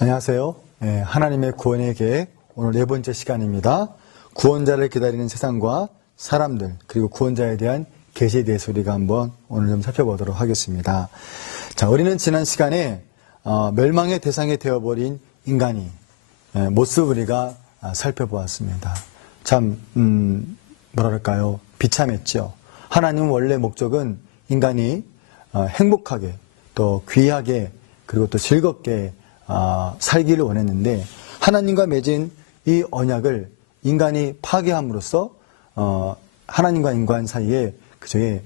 안녕하세요. 하나님의 구원의 계획 오늘 네 번째 시간입니다. 구원자를 기다리는 세상과 사람들 그리고 구원자에 대한 계시에 대해서 우리가 한번 오늘 좀 살펴보도록 하겠습니다. 자, 우리는 지난 시간에 멸망의 대상이 되어버린 인간이 모습을 우리가 살펴보았습니다. 참 뭐랄까요, 비참했죠. 하나님 원래 목적은 인간이 행복하게 또 귀하게 그리고 또 즐겁게 살기를 원했는데 하나님과 맺은 이 언약을 인간이 파괴함으로써 하나님과 인간 사이에 그저의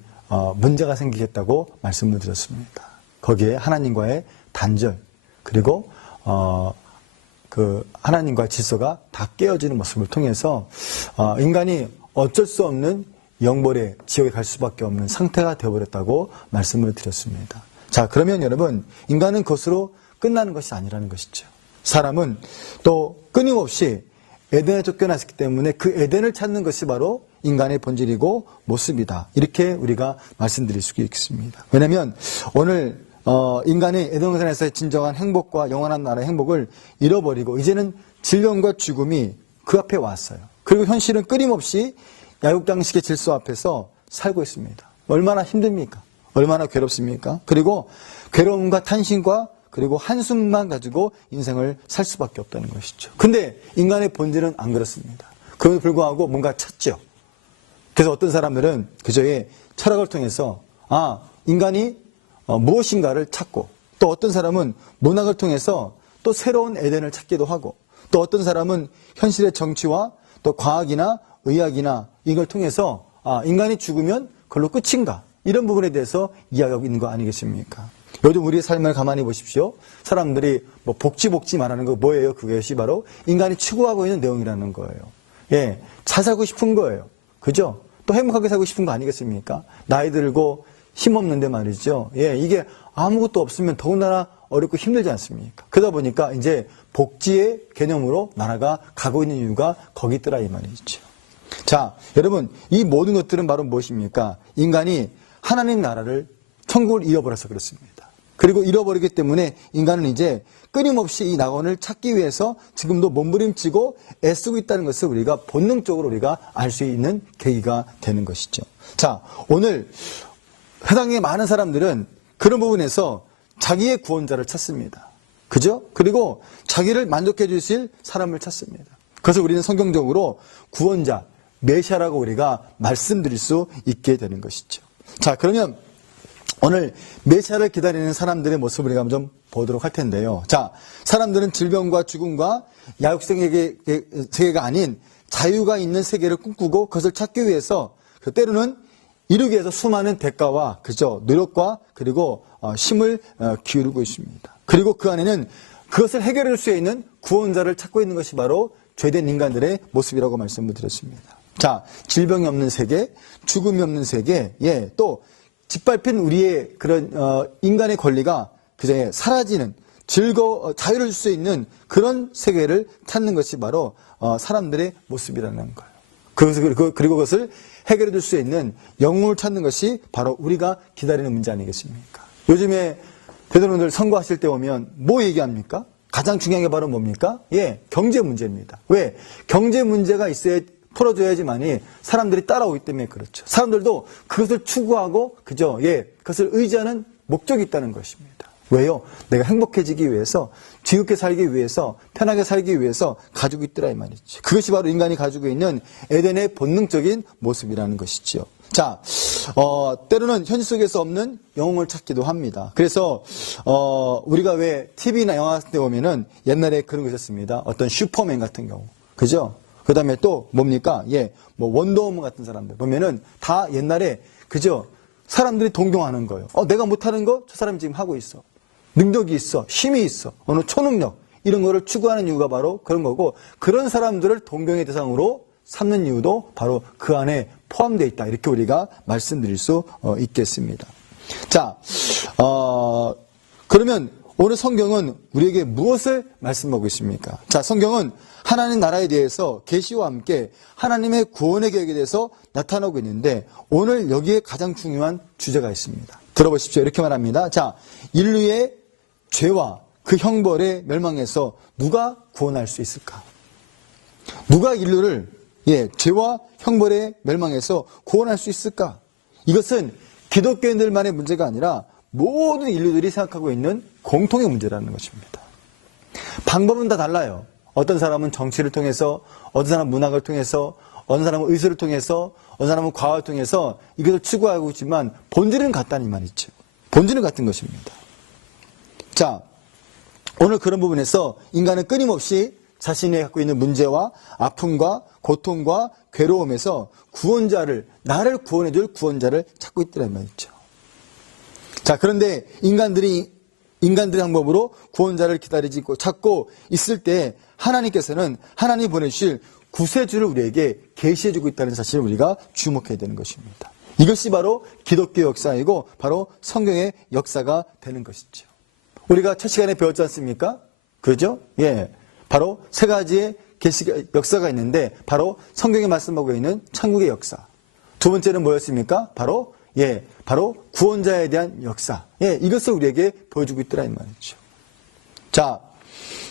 문제가 생기겠다고 말씀을 드렸습니다. 거기에 하나님과의 단절 그리고 그 하나님과의 질서가 다 깨어지는 모습을 통해서 인간이 어쩔 수 없는 영벌의 지옥에 갈 수밖에 없는 상태가 되어버렸다고 말씀을 드렸습니다. 자, 그러면 여러분, 인간은 그것으로 끝나는 것이 아니라는 것이죠. 사람은 또 끊임없이 에덴에 쫓겨났기 때문에 그 에덴을 찾는 것이 바로 인간의 본질이고 모습이다. 이렇게 우리가 말씀드릴 수 있겠습니다. 왜냐하면 오늘 인간이 에덴에서의 진정한 행복과 영원한 나라의 행복을 잃어버리고 이제는 질병과 죽음이 그 앞에 왔어요. 그리고 현실은 끊임없이 야육장식의 질서 앞에서 살고 있습니다. 얼마나 힘듭니까? 얼마나 괴롭습니까? 그리고 괴로움과 탄신과 그리고 한숨만 가지고 인생을 살 수밖에 없다는 것이죠. 근데 인간의 본질은 안 그렇습니다. 그럼에도 불구하고 뭔가 찾죠. 그래서 어떤 사람들은 그저의 철학을 통해서 인간이 무엇인가를 찾고, 또 어떤 사람은 문학을 통해서 또 새로운 에덴을 찾기도 하고, 또 어떤 사람은 현실의 정치와 또 과학이나 의학이나 이걸 통해서 인간이 죽으면 그걸로 끝인가, 이런 부분에 대해서 이야기하고 있는 거 아니겠습니까? 요즘 우리의 삶을 가만히 보십시오. 사람들이 뭐 복지 말하는 거 뭐예요? 그것이 바로 인간이 추구하고 있는 내용이라는 거예요. 예, 잘 살고 싶은 거예요. 그죠? 또 행복하게 살고 싶은 거 아니겠습니까? 나이 들고 힘없는데 말이죠. 예, 이게 아무것도 없으면 더군다나 어렵고 힘들지 않습니까? 그러다 보니까 이제 복지의 개념으로 나라가 가고 있는 이유가 거기 있더라 이 말이죠. 자, 여러분, 이 모든 것들은 바로 무엇입니까? 인간이 하나님 나라를, 천국을 잃어버려서 그렇습니다. 그리고 잃어버리기 때문에 인간은 이제 끊임없이 이 낙원을 찾기 위해서 지금도 몸부림치고 애쓰고 있다는 것을 우리가 본능적으로 우리가 알 수 있는 계기가 되는 것이죠. 자, 오늘 세상에 많은 사람들은 그런 부분에서 자기의 구원자를 찾습니다. 그죠? 그리고 자기를 만족해 주실 사람을 찾습니다. 그래서 우리는 성경적으로 구원자, 메시아라고 우리가 말씀드릴 수 있게 되는 것이죠. 자, 그러면 오늘 메시아를 기다리는 사람들의 모습을 우리가 좀 보도록 할 텐데요. 자, 사람들은 질병과 죽음과 야육세계가 아닌 자유가 있는 세계를 꿈꾸고 그것을 찾기 위해서 때로는 이루기 위해서 수많은 대가와 그죠, 노력과 그리고 힘을 기울이고 있습니다. 그리고 그 안에는 그것을 해결할 수 있는 구원자를 찾고 있는 것이 바로 죄된 인간들의 모습이라고 말씀을 드렸습니다. 자, 질병이 없는 세계, 죽음이 없는 세계, 예, 또 짓밟힌 우리의 그런 인간의 권리가 그저 사라지는 자유를 줄 수 있는 그런 세계를 찾는 것이 바로 사람들의 모습이라는 거예요. 그리고 그것을 해결해 줄 수 있는 영웅을 찾는 것이 바로 우리가 기다리는 문제 아니겠습니까? 요즘에 대통령들 선거하실 때 오면 뭐 얘기합니까? 가장 중요한 게 바로 뭡니까? 예, 경제 문제입니다. 왜? 경제 문제가 있어야 풀어줘야지만이 사람들이 따라오기 때문에 그렇죠. 사람들도 그것을 추구하고 그죠? 예, 그것을 의지하는 목적이 있다는 것입니다. 왜요? 내가 행복해지기 위해서, 지겹게 살기 위해서, 편하게 살기 위해서 가지고 있더라 이 말이죠. 그것이 바로 인간이 가지고 있는 에덴의 본능적인 모습이라는 것이죠. 자, 때로는 현실 속에서 없는 영웅을 찾기도 합니다. 그래서 우리가 왜 TV나 영화 같은 데 보면은 옛날에 그런 거 있었습니다. 어떤 슈퍼맨 같은 경우, 그죠? 그 다음에 또 뭡니까? 예, 뭐 원더우먼 같은 사람들 보면은 다 옛날에 그죠? 사람들이 동경하는 거예요. 내가 못하는 거 저 사람이 지금 하고 있어. 능력이 있어, 힘이 있어, 어느 초능력 이런 거를 추구하는 이유가 바로 그런 거고, 그런 사람들을 동경의 대상으로 삼는 이유도 바로 그 안에 포함되어 있다. 이렇게 우리가 말씀드릴 수 있겠습니다. 자, 그러면 오늘 성경은 우리에게 무엇을 말씀하고 있습니까? 자, 성경은 하나님 나라에 대해서 계시와 함께 하나님의 구원의 계획에 대해서 나타나고 있는데 오늘 여기에 가장 중요한 주제가 있습니다. 들어보십시오. 이렇게 말합니다. 자, 인류의 죄와 그 형벌의 멸망에서 누가 구원할 수 있을까? 누가 인류를 죄와 형벌의 멸망에서 구원할 수 있을까? 이것은 기독교인들만의 문제가 아니라 모든 인류들이 생각하고 있는 공통의 문제라는 것입니다. 방법은 다 달라요. 어떤 사람은 정치를 통해서, 어떤 사람은 문학을 통해서, 어떤 사람은 의술을 통해서, 어떤 사람은 과학을 통해서 이것을 추구하고 있지만 본질은 같다는 말이죠. 본질은 같은 것입니다. 자, 오늘 그런 부분에서 인간은 끊임없이 자신이 갖고 있는 문제와 아픔과 고통과 괴로움에서 구원자를, 나를 구원해줄 구원자를 찾고 있다는 말이죠. 자, 그런데 인간들의 방법으로 구원자를 기다리고 찾고 있을 때 하나님께서는 하나님이 보내주실 구세주를 우리에게 계시해주고 있다는 사실을 우리가 주목해야 되는 것입니다. 이것이 바로 기독교 역사이고 바로 성경의 역사가 되는 것이죠. 우리가 첫 시간에 배웠지 않습니까? 그죠? 예. 바로 세 가지의 역사가 있는데 바로 성경에 말씀하고 있는 천국의 역사. 두 번째는 뭐였습니까? 바로 구원자에 대한 역사. 이것을 우리에게 보여주고 있더라 이 말이죠. 자,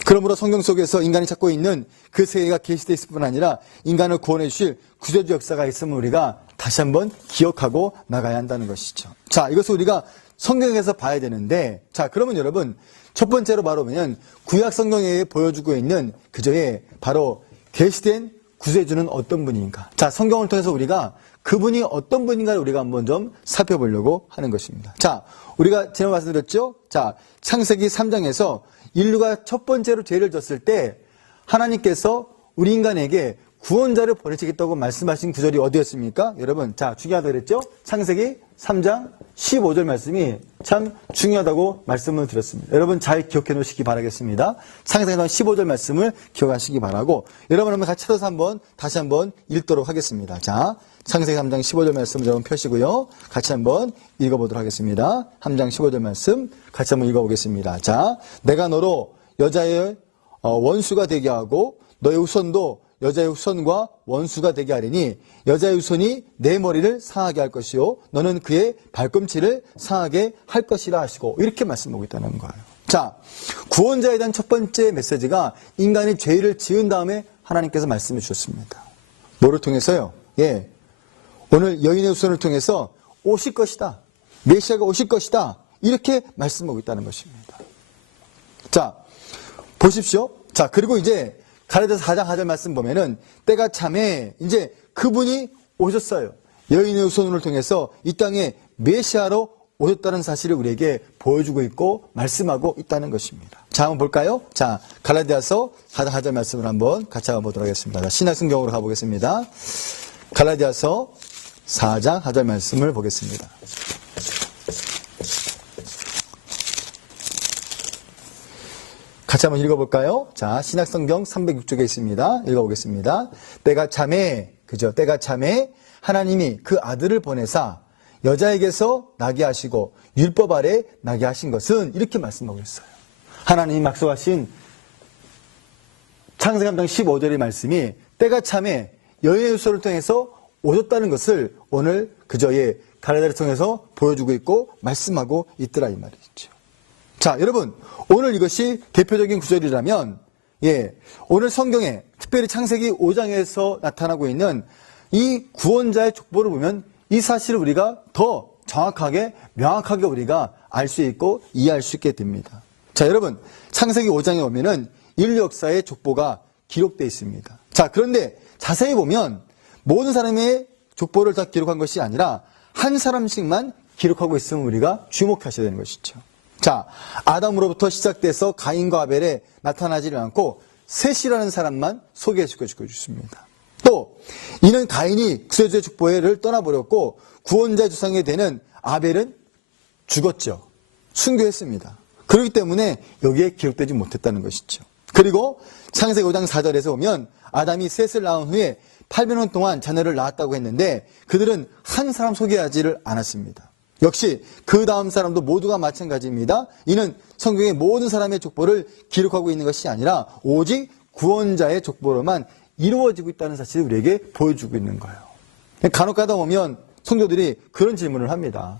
그러므로 성경 속에서 인간이 찾고 있는 그 세계가 계시되어 있을 뿐 아니라 인간을 구원해 주실 구세주 역사가 있음을 우리가 다시 한번 기억하고 나가야 한다는 것이죠. 자, 이것을 우리가 성경에서 봐야 되는데, 자, 그러면 여러분, 첫 번째로 바로 보면 구약 성경에 보여주고 있는 그저의 바로 계시된 구세주는 어떤 분인가. 자, 성경을 통해서 우리가 그분이 어떤 분인가를 우리가 한번 좀 살펴보려고 하는 것입니다. 자, 우리가 지난 말씀드렸죠? 자, 창세기 3장에서 인류가 첫 번째로 죄를 졌을 때 하나님께서 우리 인간에게 구원자를 보내시겠다고 말씀하신 구절이 어디였습니까? 여러분, 자, 중요하다고 그랬죠? 창세기 3장 15절 말씀이 참 중요하다고 말씀을 드렸습니다. 여러분 잘 기억해 놓으시기 바라겠습니다. 창세기 3장 15절 말씀을 기억하시기 바라고, 여러분 한번 같이 찾아서 다시 한번 읽도록 하겠습니다. 자, 창세기 3장 15절 말씀을 여러분 펴시고요. 같이 한번 읽어보도록 하겠습니다. 3장 15절 말씀 같이 한번 읽어보겠습니다. 자, 내가 너로 여자의 원수가 되게 하고 너의 후손도 여자의 후손과 원수가 되게 하리니 여자의 후손이 내 머리를 상하게 할 것이요 너는 그의 발꿈치를 상하게 할 것이라 하시고, 이렇게 말씀하고 있다는 거예요. 자, 구원자에 대한 첫 번째 메시지가 인간이 죄를 지은 다음에 하나님께서 말씀해 주셨습니다. 뭐를 통해서요? 예, 오늘 여인의 후손을 통해서 오실 것이다, 메시아가 오실 것이다, 이렇게 말씀하고 있다는 것입니다. 자, 보십시오. 자, 그리고 이제 갈라디아서 4장 4절 말씀 보면은 때가 참에 이제 그분이 오셨어요. 여인의 후손을 통해서 이 땅에 메시아로 오셨다는 사실을 우리에게 보여주고 있고 말씀하고 있다는 것입니다. 자, 한번 볼까요? 자, 갈라디아서 4장 4절 말씀을 한번 같이 한번 보도록 하겠습니다. 신약성경으로 가보겠습니다. 갈라디아서 4장 4절 말씀을 보겠습니다. 같이 한번 읽어볼까요? 자, 신약성경 306쪽에 있습니다. 읽어보겠습니다. 때가 참에, 그죠? 때가 참에 하나님이 그 아들을 보내사 여자에게서 나게 하시고 율법 아래 나게 하신 것은, 이렇게 말씀하고 있어요. 하나님이 약속하신 창세기 3장 15절의 말씀이 때가 참에 여인의 후손을 통해서 오셨다는 것을 오늘 그저의 갈라디아를 통해서 보여주고 있고 말씀하고 있더라 이 말이죠. 자, 여러분, 오늘 이것이 대표적인 구절이라면, 오늘 성경에 특별히 창세기 5장에서 나타나고 있는 이 구원자의 족보를 보면 이 사실을 우리가 더 정확하게, 명확하게 우리가 알 수 있고 이해할 수 있게 됩니다. 자, 여러분, 창세기 5장에 보면은 인류 역사의 족보가 기록되어 있습니다. 자, 그런데 자세히 보면 모든 사람의 족보를 다 기록한 것이 아니라 한 사람씩만 기록하고 있으면 우리가 주목하셔야 되는 것이죠. 자, 아담으로부터 시작돼서 가인과 아벨에 나타나지를 않고 셋이라는 사람만 소개시켜 주십니다. 또 이는 가인이 구세주의 족보를 떠나버렸고 구원자의 조상이 되는 아벨은 죽었죠. 순교했습니다. 그렇기 때문에 여기에 기록되지 못했다는 것이죠. 그리고 창세기 5장 4절에서 보면 아담이 셋을 낳은 후에 800년 동안 자녀를 낳았다고 했는데 그들은 한 사람 소개하지를 않았습니다. 역시 그 다음 사람도 모두가 마찬가지입니다. 이는 성경의 모든 사람의 족보를 기록하고 있는 것이 아니라 오직 구원자의 족보로만 이루어지고 있다는 사실을 우리에게 보여주고 있는 거예요. 간혹 가다 보면 성도들이 그런 질문을 합니다.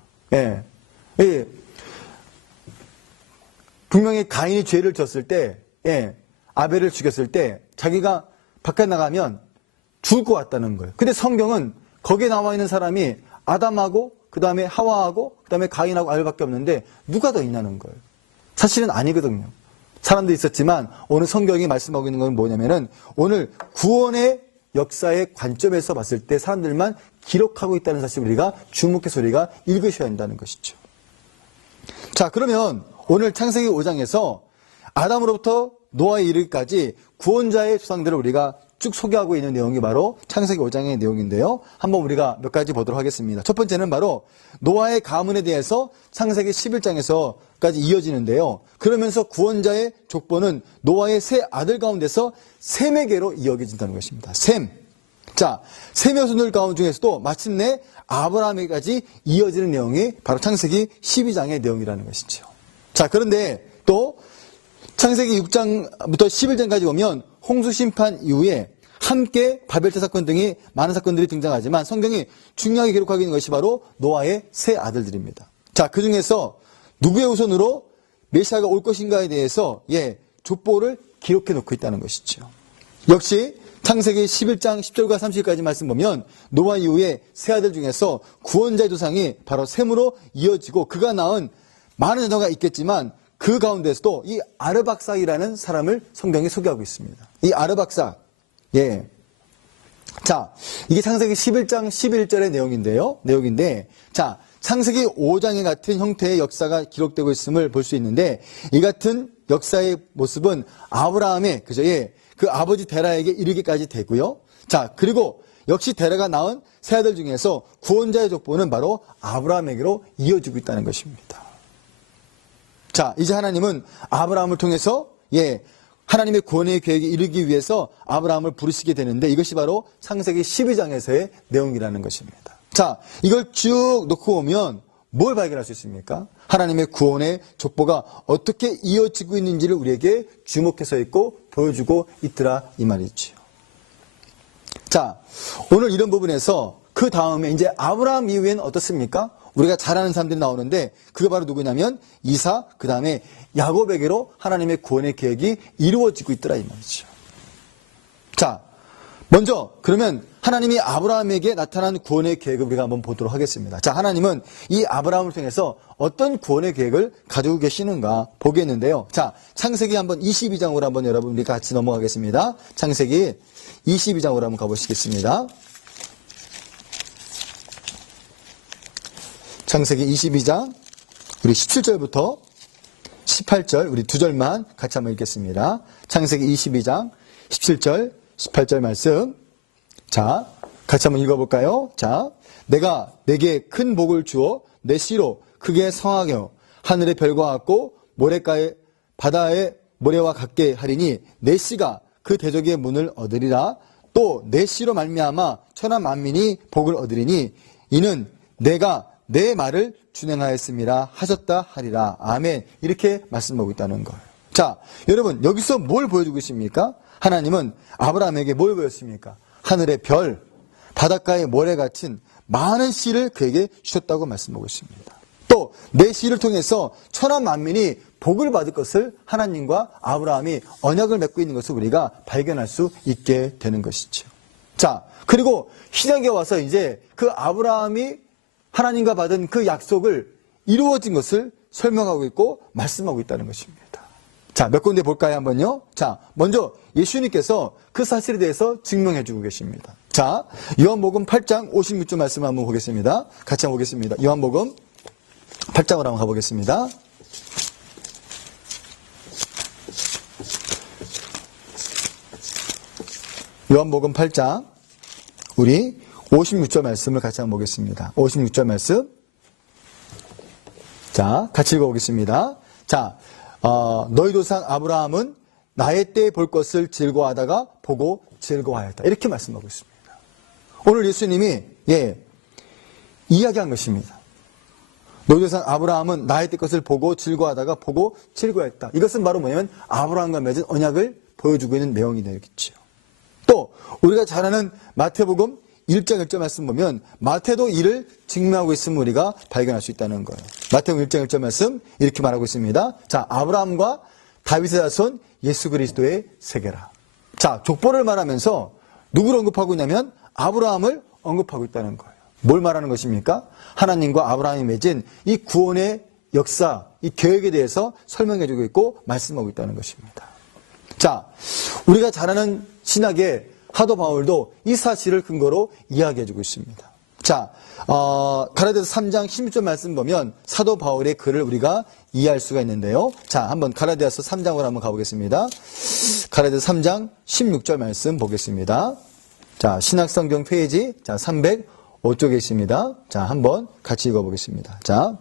분명히 가인이 죄를 졌을 때, 아벨을 죽였을 때 자기가 밖에 나가면 죽을 것 같다는 거예요. 근데 성경은 거기에 나와 있는 사람이 아담하고 그 다음에 하와하고 그 다음에 가인하고 아벨밖에 없는데 누가 더 있냐는 거예요. 사실은 아니거든요. 사람도 있었지만 오늘 성경이 말씀하고 있는 건 뭐냐면은 오늘 구원의 역사의 관점에서 봤을 때 사람들만 기록하고 있다는 사실을 우리가 주목해서 우리가 읽으셔야 한다는 것이죠. 자, 그러면 오늘 창세기 5장에서 아담으로부터 노아에 이르기까지 구원자의 조상들을 우리가 쭉 소개하고 있는 내용이 바로 창세기 5장의 내용인데요. 한번 우리가 몇 가지 보도록 하겠습니다. 첫 번째는 바로 노아의 가문에 대해서 창세기 11장에서까지 이어지는데요. 그러면서 구원자의 족보는 노아의 세 아들 가운데서 셈에게로 이어진다는 것입니다. 셈. 자, 셈의 손들 가운데 중에서도 마침내 아브라함에게까지 이어지는 내용이 바로 창세기 12장의 내용이라는 것이죠. 자, 그런데 또 창세기 6장부터 11장까지 보면 홍수 심판 이후에 함께 바벨탑 사건 등이 많은 사건들이 등장하지만 성경이 중요하게 기록하고 있는 것이 바로 노아의 세 아들들입니다. 자, 그 중에서 누구의 후손으로 메시아가 올 것인가에 대해서 족보를 기록해 놓고 있다는 것이죠. 역시 창세기 11장 10절과 30절까지 말씀 보면 노아 이후에 세 아들 중에서 구원자의 조상이 바로 셈으로 이어지고 그가 낳은 많은 자녀가 있겠지만 그 가운데서도 이 아르박삭이라는 사람을 성경이 소개하고 있습니다. 이 아르박삭, 자, 이게 창세기 11장 11절의 내용인데, 자, 창세기 5장에 같은 형태의 역사가 기록되고 있음을 볼 수 있는데, 이 같은 역사의 모습은 아브라함의, 그 아버지 데라에게 이르기까지 되고요. 자, 그리고 역시 데라가 낳은 세 아들 중에서 구원자의 족보는 바로 아브라함에게로 이어지고 있다는 것입니다. 자, 이제 하나님은 아브라함을 통해서 하나님의 구원의 계획에 이르기 위해서 아브라함을 부르시게 되는데 이것이 바로 창세기 12장에서의 내용이라는 것입니다. 자, 이걸 쭉 놓고 보면 뭘 발견할 수 있습니까? 하나님의 구원의 족보가 어떻게 이어지고 있는지를 우리에게 주목해서 있고 보여주고 있더라 이 말이죠. 자, 오늘 이런 부분에서 그 다음에 이제 아브라함 이후에는 어떻습니까? 우리가 잘 아는 사람들이 나오는데 그게 바로 누구냐면 이사, 그 다음에 야곱에게로 하나님의 구원의 계획이 이루어지고 있더라 이 말이죠. 자, 먼저 그러면 하나님이 아브라함에게 나타난 구원의 계획을 우리가 한번 보도록 하겠습니다. 자, 하나님은 이 아브라함을 통해서 어떤 구원의 계획을 가지고 계시는가 보겠는데요. 자, 창세기 한번 22장으로 한번 여러분 우리 같이 넘어가겠습니다. 창세기 22장으로 한번 가보시겠습니다. 창세기 22장 우리 17절부터 18절 우리 두 절만 같이 한번 읽겠습니다. 창세기 22장 17절 18절 말씀. 자, 같이 한번 읽어볼까요? 자, 내가 내게 큰 복을 주어 내 씨로 크게 성하여 하늘의 별과 같고 모래가에 바다의 모래와 같게 하리니 내 씨가 그 대적의 문을 얻으리라. 또 내 씨로 말미암아 천하 만민이 복을 얻으리니 이는 내가 내 말을 준행하였음이라 하셨다 하리라. 아멘. 이렇게 말씀하고 있다는 거예요. 자, 여러분 여기서 뭘 보여주고 있습니까? 하나님은 아브라함에게 뭘 보였습니까? 하늘의 별, 바닷가의 모래 같은 많은 씨를 그에게 주셨다고 말씀하고 있습니다. 또 내 씨를 통해서 천하 만민이 복을 받을 것을 하나님과 아브라함이 언약을 맺고 있는 것을 우리가 발견할 수 있게 되는 것이죠. 자, 그리고 신약에 와서 이제 그 아브라함이 하나님과 받은 그 약속을 이루어진 것을 설명하고 있고 말씀하고 있다는 것입니다. 자, 몇 군데 볼까요? 한번요. 자, 먼저 예수님께서 그 사실에 대해서 증명해 주고 계십니다. 자, 요한복음 8장 56절 말씀을 한번 보겠습니다. 같이 한번 보겠습니다. 요한복음 8장으로 한번 가보겠습니다. 요한복음 8장 우리 56절 말씀을 같이 한번 보겠습니다. 56절 말씀. 자, 같이 읽어보겠습니다. 자, 너희 조상 아브라함은 나의 때에 볼 것을 즐거워하다가 보고 즐거워하였다. 이렇게 말씀하고 있습니다. 오늘 예수님이 이야기한 것입니다. 너희 조상 아브라함은 나의 때 것을 보고 즐거워하다가 보고 즐거워했다. 이것은 바로 뭐냐면 아브라함과 맺은 언약을 보여주고 있는 내용이 되겠죠. 또 우리가 잘 아는 마태복음 1장 1절 말씀 보면 마태도 이를 증명하고 있음을 우리가 발견할 수 있다는 거예요. 마태복음 1장 1절 말씀 이렇게 말하고 있습니다. 자, 아브라함과 다윗의 자손 예수 그리스도의 세계라. 자, 족보를 말하면서 누구를 언급하고 있냐면 아브라함을 언급하고 있다는 거예요. 뭘 말하는 것입니까? 하나님과 아브라함이 맺은 이 구원의 역사, 이 계획에 대해서 설명해주고 있고 말씀하고 있다는 것입니다. 자, 우리가 잘 아는 신학의 사도 바울도 이 사실을 근거로 이야기해주고 있습니다. 자, 가라디아서 3장 16절 말씀 보면 사도 바울의 글을 우리가 이해할 수가 있는데요. 자, 한번 가라디아서 3장으로 한번 가보겠습니다. 가라디아서 3장 16절 말씀 보겠습니다. 자, 신학성경 페이지, 자, 305쪽에 있습니다. 자, 한번 같이 읽어보겠습니다. 자,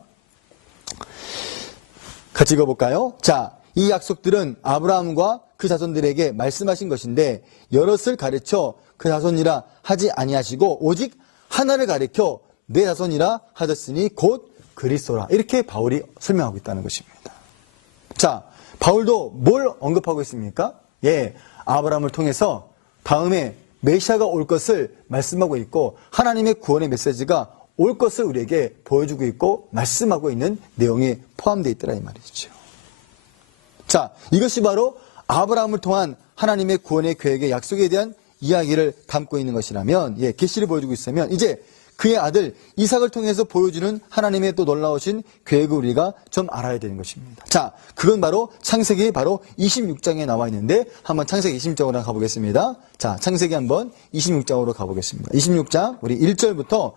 같이 읽어볼까요? 자, 이 약속들은 아브라함과 그 자손들에게 말씀하신 것인데 여럿을 가르쳐 그 자손이라 하지 아니하시고 오직 하나를 가르쳐 내 자손이라 하셨으니 곧 그리스도라. 이렇게 바울이 설명하고 있다는 것입니다. 자, 바울도 뭘 언급하고 있습니까? 예, 아브라함을 통해서 다음에 메시아가 올 것을 말씀하고 있고 하나님의 구원의 메시지가 올 것을 우리에게 보여주고 있고 말씀하고 있는 내용이 포함되어 있더라 이 말이죠. 자, 이것이 바로 아브라함을 통한 하나님의 구원의 계획의 약속에 대한 이야기를 담고 있는 것이라면, 예, 계시를 보여주고 있으면 이제 그의 아들 이삭을 통해서 보여주는 하나님의 또 놀라우신 계획을 우리가 좀 알아야 되는 것입니다. 자, 그건 바로 창세기 바로 26장에 나와 있는데 한번 창세기 26장으로 가보겠습니다. 자, 창세기 한번 26장으로 가보겠습니다. 26장 우리 1절부터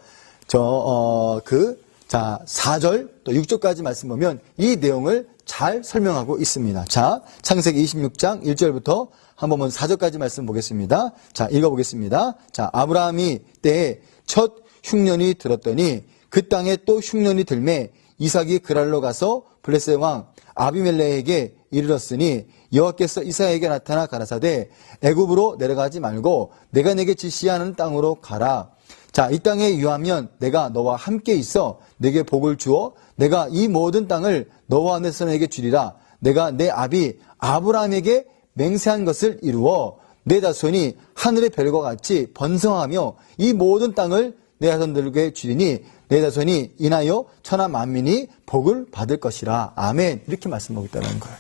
4절 또 6절까지 말씀 보면 이 내용을 잘 설명하고 있습니다. 자, 창세기 26장 1절부터 한번 4절까지 말씀 보겠습니다. 자, 읽어보겠습니다. 자, 아브라함이 때에 첫 흉년이 들었더니 그 땅에 또 흉년이 들매 이삭이 그랄로 가서 블레셋 왕 아비멜렉에게 이르렀으니 여호와께서 이삭에게 나타나 가라사대 애굽으로 내려가지 말고 내가 내게 지시하는 땅으로 가라. 자, 이 땅에 유하면 내가 너와 함께 있어 내게 복을 주어 내가 이 모든 땅을 너와 내 son에게 주리라. 내가 내 아비 아브라함에게 맹세한 것을 이루어 내 자손이 하늘의 별과 같이 번성하며 이 모든 땅을 내 자손들에게 주리니 내 자손이 인하여 천하 만민이 복을 받을 것이라. 아멘. 이렇게 말씀하고 있다는 거예요.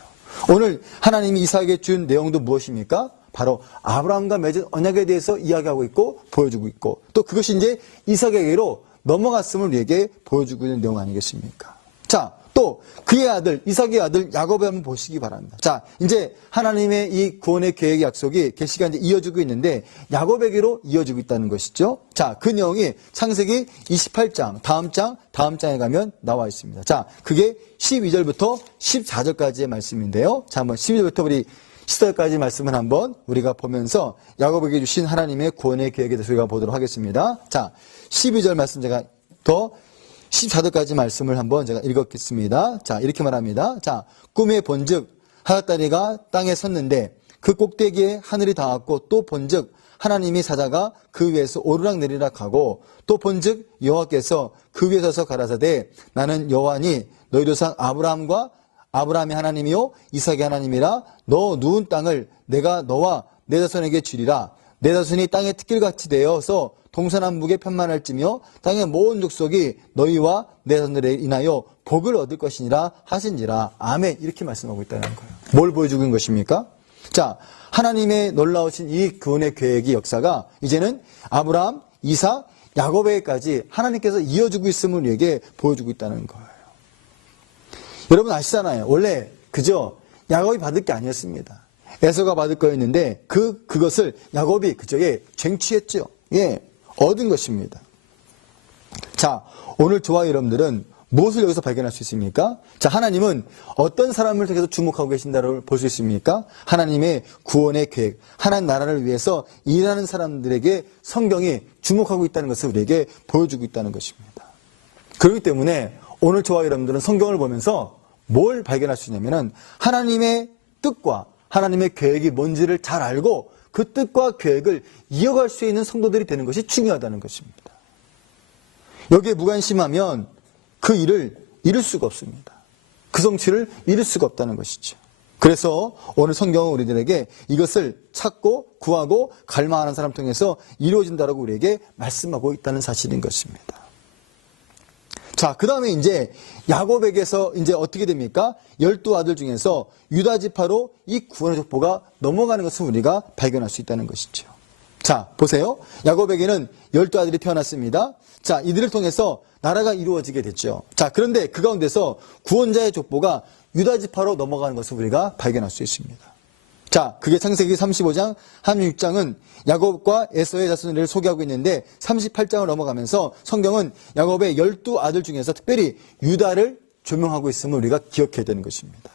오늘 하나님이 이삭에게 준 내용도 무엇입니까? 바로 아브라함과 맺은 언약에 대해서 이야기하고 있고 보여주고 있고 또 그것이 이제 이삭에게로 넘어갔음을 우리에게 보여주고 있는 내용 아니겠습니까? 자, 또 그의 아들 이삭의 아들 야곱을 한번 보시기 바랍니다. 자, 이제 하나님의 이 구원의 계획의 약속이 계시가 이제 이어지고 있는데 야곱에게로 이어지고 있다는 것이죠. 자, 그 내용이 창세기 28장 다음 장에 가면 나와 있습니다. 자, 그게 12절부터 14절까지의 말씀인데요. 자, 한번 12절부터 우리 14절까지 말씀을 한번 우리가 보면서 야곱에게 주신 하나님의 구원의 계획에 대해서 우리가 보도록 하겠습니다. 자, 12절 말씀 제가 더 14절까지 말씀을 한번 제가 읽었겠습니다. 자, 이렇게 말합니다. 자, 꿈에 본즉 하닷다리가 땅에 섰는데 그 꼭대기에 하늘이 닿았고 또 본즉 하나님이 사자가 그 위에서 오르락 내리락 하고 또 본즉 여호와께서 그 위에 서서 가라사대 나는 여호와니 너희 조상 아브라함의 하나님이요 이삭의 하나님이라. 너 누운 땅을 내가 너와 내 자손에게 주리라. 내 자손이 땅의 특길같이 되어서 동서남북에 편만할지며 땅의 모든 족속이 너희와 내 자손들에 인하여 복을 얻을 것이니라 하신지라. 아멘. 이렇게 말씀하고 있다는 거예요. 뭘 보여주고 있는 것입니까? 자, 하나님의 놀라우신 이 구원의 계획의 역사가 이제는 아브라함, 이삭, 야곱에게까지 하나님께서 이어주고 있음을 우리에게 보여주고 있다는 거예요. 여러분 아시잖아요. 원래 그저 야곱이 받을 게 아니었습니다. 에서가 받을 거였는데 그것을 야곱이 그저에 쟁취했죠. 예, 얻은 것입니다. 자, 오늘 저와 여러분들은 무엇을 여기서 발견할 수 있습니까? 자, 하나님은 어떤 사람을 통해서 주목하고 계신다를 볼 수 있습니까? 하나님의 구원의 계획, 하나님 나라를 위해서 일하는 사람들에게 성경이 주목하고 있다는 것을 우리에게 보여주고 있다는 것입니다. 그렇기 때문에 오늘 저와 여러분들은 성경을 보면서 뭘 발견할 수 있냐면은 하나님의 뜻과 하나님의 계획이 뭔지를 잘 알고 그 뜻과 계획을 이어갈 수 있는 성도들이 되는 것이 중요하다는 것입니다. 여기에 무관심하면 그 일을 이룰 수가 없습니다. 그 성취를 이룰 수가 없다는 것이죠. 그래서 오늘 성경은 우리들에게 이것을 찾고 구하고 갈망하는 사람 통해서 이루어진다라고 우리에게 말씀하고 있다는 사실인 것입니다. 자, 그 다음에 이제 야곱에게서 이제 어떻게 됩니까? 12아들 중에서 유다 지파로 이 구원의 족보가 넘어가는 것을 우리가 발견할 수 있다는 것이죠. 자, 보세요. 야곱에게는 12아들이 태어났습니다. 자, 이들을 통해서 나라가 이루어지게 됐죠. 자, 그런데 그 가운데서 구원자의 족보가 유다 지파로 넘어가는 것을 우리가 발견할 수 있습니다. 자, 그게 창세기 35장, 36장은 야곱과 에서의 자손을 소개하고 있는데 38장을 넘어가면서 성경은 야곱의 12아들 중에서 특별히 유다를 조명하고 있음을 우리가 기억해야 되는 것입니다.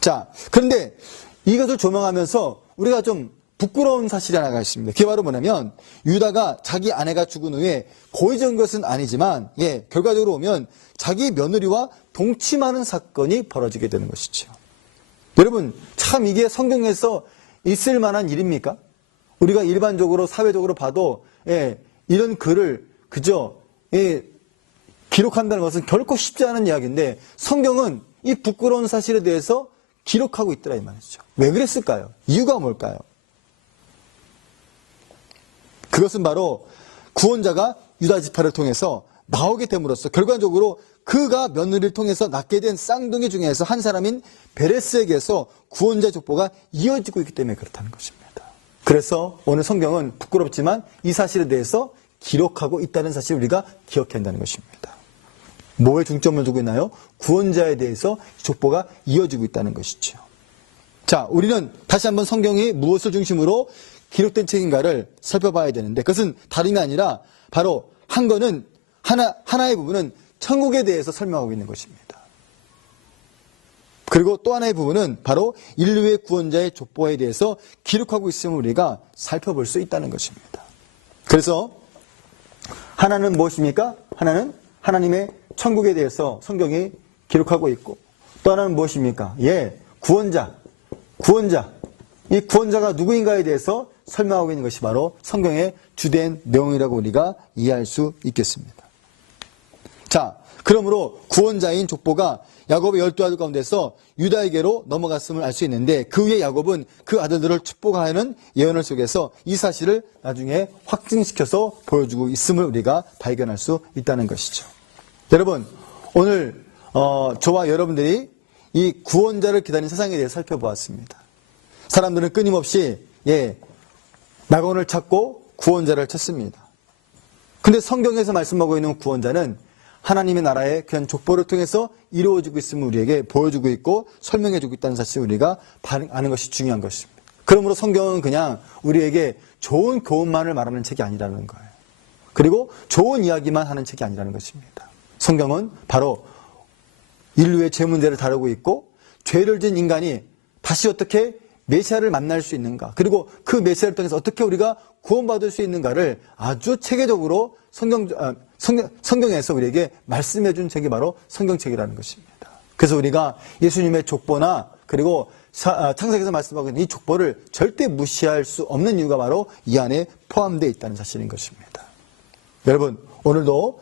자, 그런데 이것을 조명하면서 우리가 좀 부끄러운 사실이 하나가 있습니다. 그게 바로 뭐냐면 유다가 자기 아내가 죽은 후에 고의적인 것은 아니지만 결과적으로 보면 자기 며느리와 동침하는 사건이 벌어지게 되는 것이죠. 여러분, 참 이게 성경에서 있을 만한 일입니까? 우리가 일반적으로 사회적으로 봐도 이런 글을 그저 기록한다는 것은 결코 쉽지 않은 이야기인데 성경은 이 부끄러운 사실에 대해서 기록하고 있더라 이 말이죠. 왜 그랬을까요? 이유가 뭘까요? 그것은 바로 구원자가 유다 지파를 통해서 나오게 됨으로써 결과적으로 그가 며느리를 통해서 낳게 된 쌍둥이 중에서 한 사람인 베레스에게서 구원자의 족보가 이어지고 있기 때문에 그렇다는 것입니다. 그래서 오늘 성경은 부끄럽지만 이 사실에 대해서 기록하고 있다는 사실을 우리가 기억해야 한다는 것입니다. 뭐에 중점을 두고 있나요? 구원자에 대해서 족보가 이어지고 있다는 것이죠. 자, 우리는 다시 한번 성경이 무엇을 중심으로 기록된 책인가를 살펴봐야 되는데 그것은 다름이 아니라 바로 하나의 부분은 천국에 대해서 설명하고 있는 것입니다. 그리고 또 하나의 부분은 바로 인류의 구원자의 족보에 대해서 기록하고 있음을 우리가 살펴볼 수 있다는 것입니다. 그래서 하나는 무엇입니까? 하나는 하나님의 천국에 대해서 성경이 기록하고 있고 또 하나는 무엇입니까? 구원자. 이 구원자가 누구인가에 대해서 설명하고 있는 것이 바로 성경의 주된 내용이라고 우리가 이해할 수 있겠습니다. 자, 그러므로 구원자인 족보가 야곱의 12아들 가운데서 유다에게로 넘어갔음을 알 수 있는데 그 후에 야곱은 그 아들들을 축복하는 예언을 속에서 이 사실을 나중에 확증시켜서 보여주고 있음을 우리가 발견할 수 있다는 것이죠. 여러분, 오늘 저와 여러분들이 이 구원자를 기다리는 세상에 대해 살펴보았습니다. 사람들은 끊임없이 낙원을 찾고 구원자를 찾습니다. 근데 성경에서 말씀하고 있는 구원자는 하나님의 나라의 그런 족보를 통해서 이루어지고 있음을 우리에게 보여주고 있고 설명해주고 있다는 사실을 우리가 아는 것이 중요한 것입니다. 그러므로 성경은 그냥 우리에게 좋은 교훈만을 말하는 책이 아니라는 거예요. 그리고 좋은 이야기만 하는 책이 아니라는 것입니다. 성경은 바로 인류의 죄 문제를 다루고 있고 죄를 지은 인간이 다시 어떻게 메시아를 만날 수 있는가 그리고 그 메시아를 통해서 어떻게 우리가 구원받을 수 있는가를 아주 체계적으로 성경에서 우리에게 말씀해 준 책이 바로 성경책이라는 것입니다. 그래서 우리가 예수님의 족보나 그리고 창세기에서 말씀하고 있는 이 족보를 절대 무시할 수 없는 이유가 바로 이 안에 포함되어 있다는 사실인 것입니다. 여러분, 오늘도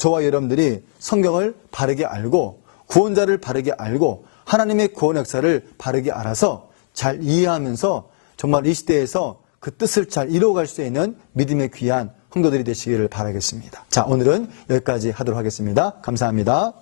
저와 여러분들이 성경을 바르게 알고 구원자를 바르게 알고 하나님의 구원 역사를 바르게 알아서 잘 이해하면서 정말 이 시대에서 그 뜻을 잘 이루어갈 수 있는 믿음의 귀한 성도들이 되시기를 바라겠습니다. 자, 오늘은 여기까지 하도록 하겠습니다. 감사합니다.